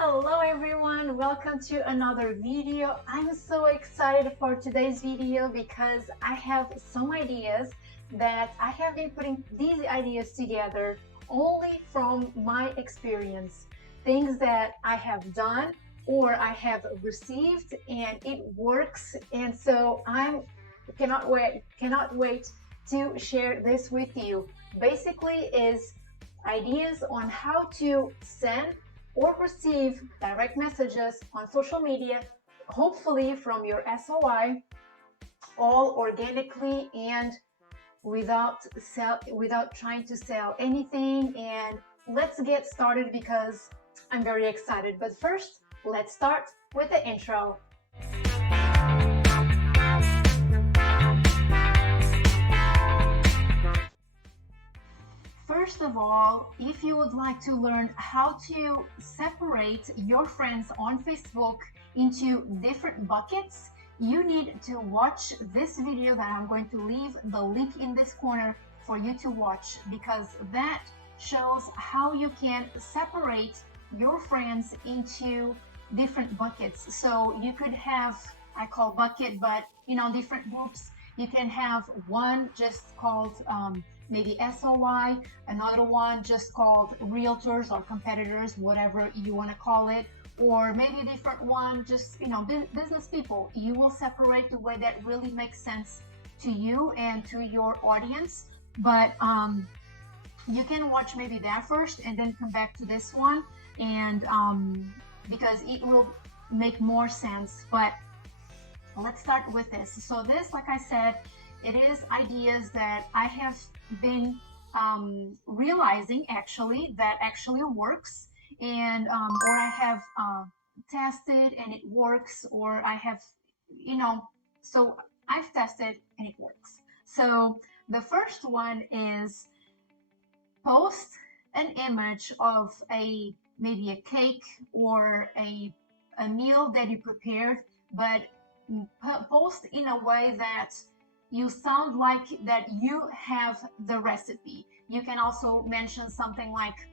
Hello everyone, welcome to another video. I'm so excited for today's video because I have some ideas that I have been putting these ideas together only from my experience. Things that I have done or I have received and it works, and so I cannot wait to share this with you. Basically is ideas on how to send or receive direct messages on social media, hopefully from your SOI, all organically and without trying to sell anything. And let's get started because I'm very excited. But first, let's start with the intro. First of all, if you would like to learn how to separate your friends on Facebook into different buckets, you need to watch this video that I'm going to leave the link in this corner for you to watch, because that shows how you can separate your friends into different buckets. So you could have, I call bucket, but different groups. You can have one just called maybe SOI, another one just called realtors or competitors, whatever you want to call it, or maybe a different one, just business people. You will separate the way that really makes sense to you and to your audience. But you can watch maybe that first and then come back to this one, and because it will make more sense. But let's start with this. So this, like I said, it is ideas that I have been realizing actually that actually works, and or I have tested and it works, or I have so I've tested and it works. So the first one is post an image of maybe a cake or a meal that you prepared, but post in a way that you sound like that you have the recipe. You can also mention something like,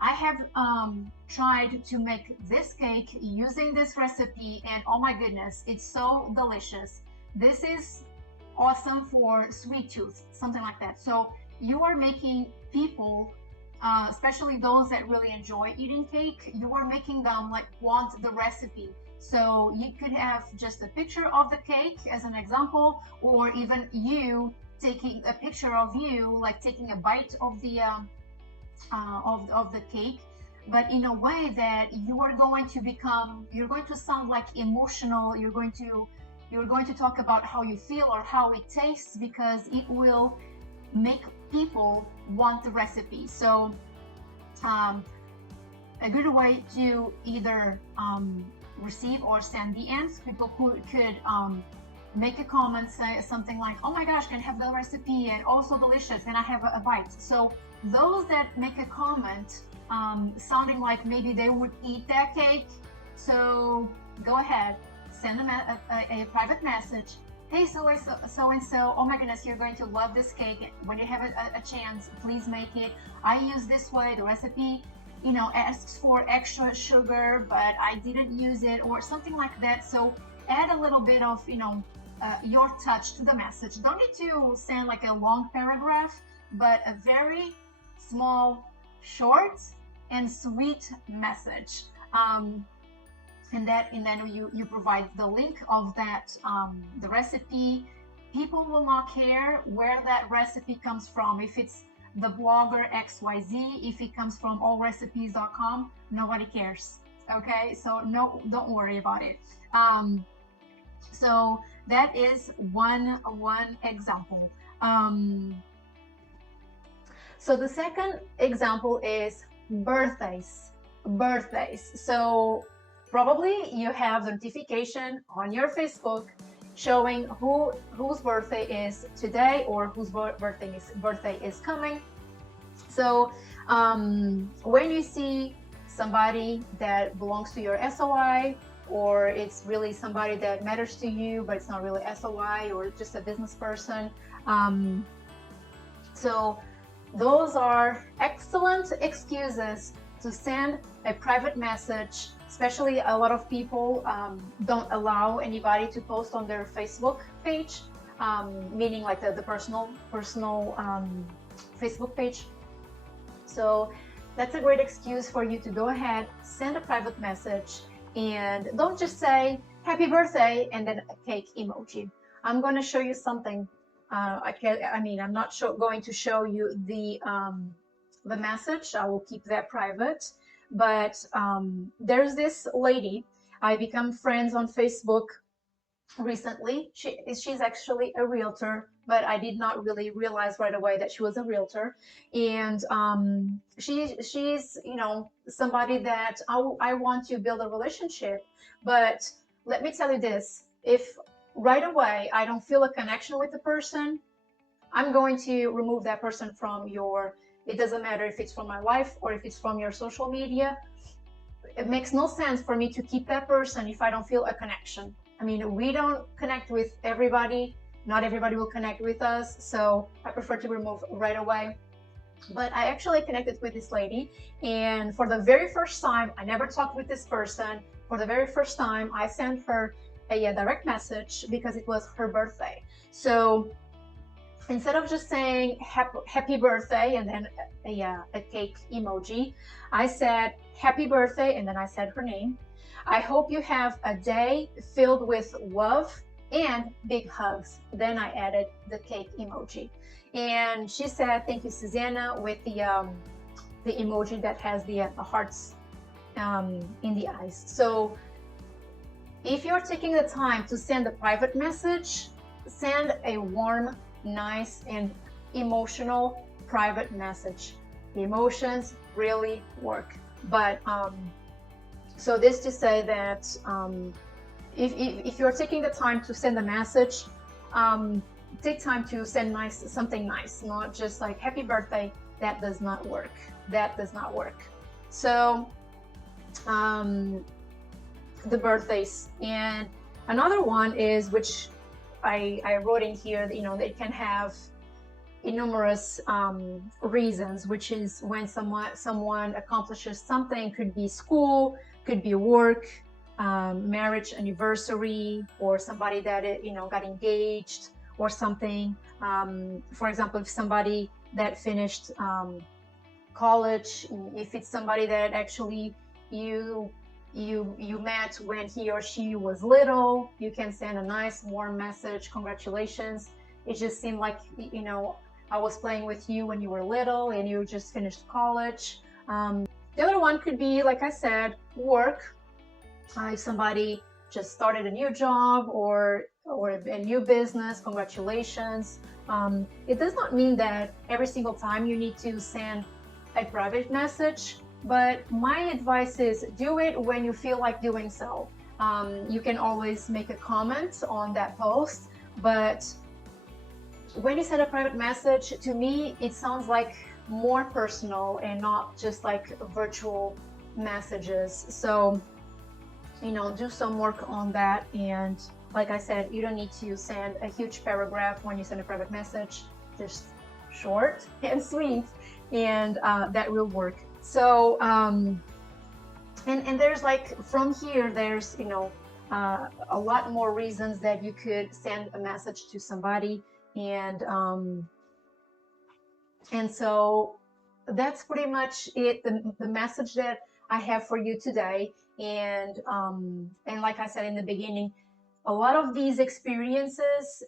I have tried to make this cake using this recipe, and oh my goodness, it's so delicious. This is awesome for sweet tooth, something like that. So you are making people, especially those that really enjoy eating cake, you are making them like want the recipe. So you could have just a picture of the cake as an example, or even you taking a picture of you like taking a bite of the cake, but in a way that you're going to sound like emotional. You're going to talk about how you feel or how it tastes, because it will make people want the recipe. So a good way to either receive or send DMs, people could make a comment, say something like, oh my gosh, can I have the recipe, and also delicious, and I have a bite. So those that make a comment sounding like maybe they would eat that cake, so go ahead, send them a private message. Hey, so and so, oh my goodness, you're going to love this cake. When you have a chance, please make it. I use this way. The recipe asks for extra sugar, but I didn't use it, or something like that. So add a little bit of your touch to the message. Don't need to send like a long paragraph, but a very small, short and sweet message. And then you provide the link of that, the recipe. People will not care where that recipe comes from. If it's the blogger XYZ, if it comes from allrecipes.com, nobody cares. Okay, so no, don't worry about it. So that is one example. So the second example is birthdays. So probably you have notification on your Facebook showing whose birthday is today, or whose birthday is coming. So when you see somebody that belongs to your SOI, or it's really somebody that matters to you, but it's not really SOI, or just a business person, so those are excellent excuses to send a private message. Especially a lot of people don't allow anybody to post on their Facebook page, meaning like the personal Facebook page. So that's a great excuse for you to go ahead, send a private message, and don't just say happy birthday and then a cake emoji. I'm going to show you something. I'm not going to show you the message. I will keep that private. But there's this lady. I become friends on Facebook recently. She's actually a realtor, but I did not really realize right away that she was a realtor. And she's somebody that I want to build a relationship. But let me tell you this: if right away I don't feel a connection with the person, I'm going to remove that person from your. It doesn't matter if it's from my life or if it's from your social media. It makes no sense for me to keep that person if I don't feel a connection. I mean, we don't connect with everybody. Not everybody will connect with us. So I prefer to remove right away. But I actually connected with this lady. And for the very first time, I never talked with this person. For the very first time, I sent her a direct message because it was her birthday. So instead of just saying happy birthday and then a cake emoji, I said happy birthday and then I said her name. I hope you have a day filled with love and big hugs. Then I added the cake emoji. And she said, thank you, Susanna, with the emoji that has the hearts in the eyes. So if you're taking the time to send a private message, send a warm, nice and emotional private message. The emotions really work. But so this to say that if you're taking the time to send a message, take time to send something nice, not just like happy birthday. That does not work. That does not work. So the birthdays, and another one is, which I wrote in here, that they can have numerous reasons, which is when someone accomplishes something. Could be school, could be work, marriage anniversary, or somebody that got engaged or something. For example, if somebody that finished college, if it's somebody that actually you met when he or she was little, you can send a nice warm message. Congratulations, it just seemed like I was playing with you when you were little and you just finished college. The other one could be, like I said, work. If somebody just started a new job or a new business, congratulations. It does not mean that every single time you need to send a private message, but my advice is do it when you feel like doing so. You can always make a comment on that post, but when you send a private message, to me, it sounds like more personal and not just like virtual messages. So, do some work on that. And like I said, you don't need to send a huge paragraph when you send a private message, just short and sweet, and that will work. So, and there's like, from here, there's, a lot more reasons that you could send a message to somebody. And so that's pretty much it, the message that I have for you today. And like I said in the beginning, a lot of these experiences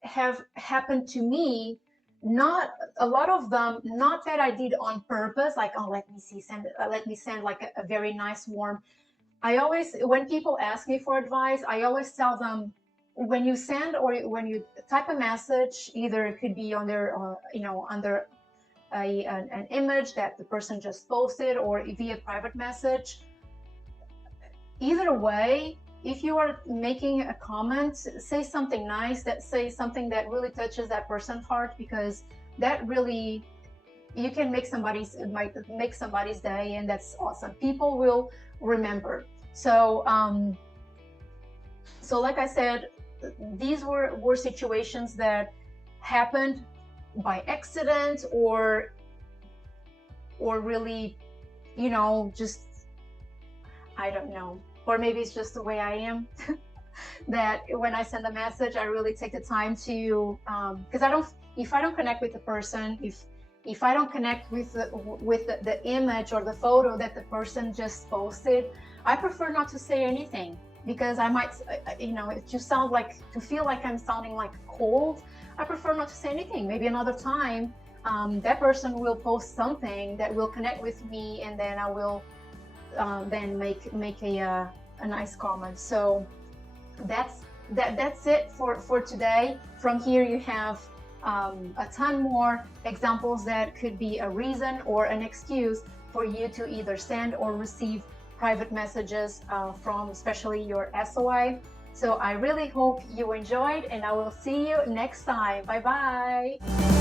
have happened to me. Not a lot of them, not that I did on purpose, like, oh, let me send like a very nice warm. I always, when people ask me for advice, I always tell them, when you send or when you type a message, either it could be on their, under an image that the person just posted, or via private message. Either way, if you are making a comment, say something nice, say something that really touches that person's heart, because that really, you can make somebody's day, and that's awesome. People will remember. So so like I said, these were situations that happened by accident or really you know, just, I don't know, or maybe it's just the way I am. That when I send a message, I really take the time to, because if I don't connect with the person, if I don't connect with the image or the photo that the person just posted, I prefer not to say anything, because I might, you know, to feel like I'm sounding like cold. I prefer not to say anything. Maybe another time, that person will post something that will connect with me, and then I will then make a nice comment. So that's it for today. From here you have a ton more examples that could be a reason or an excuse for you to either send or receive private messages from especially your SOI. So I really hope you enjoyed, and I will see you next time. Bye bye.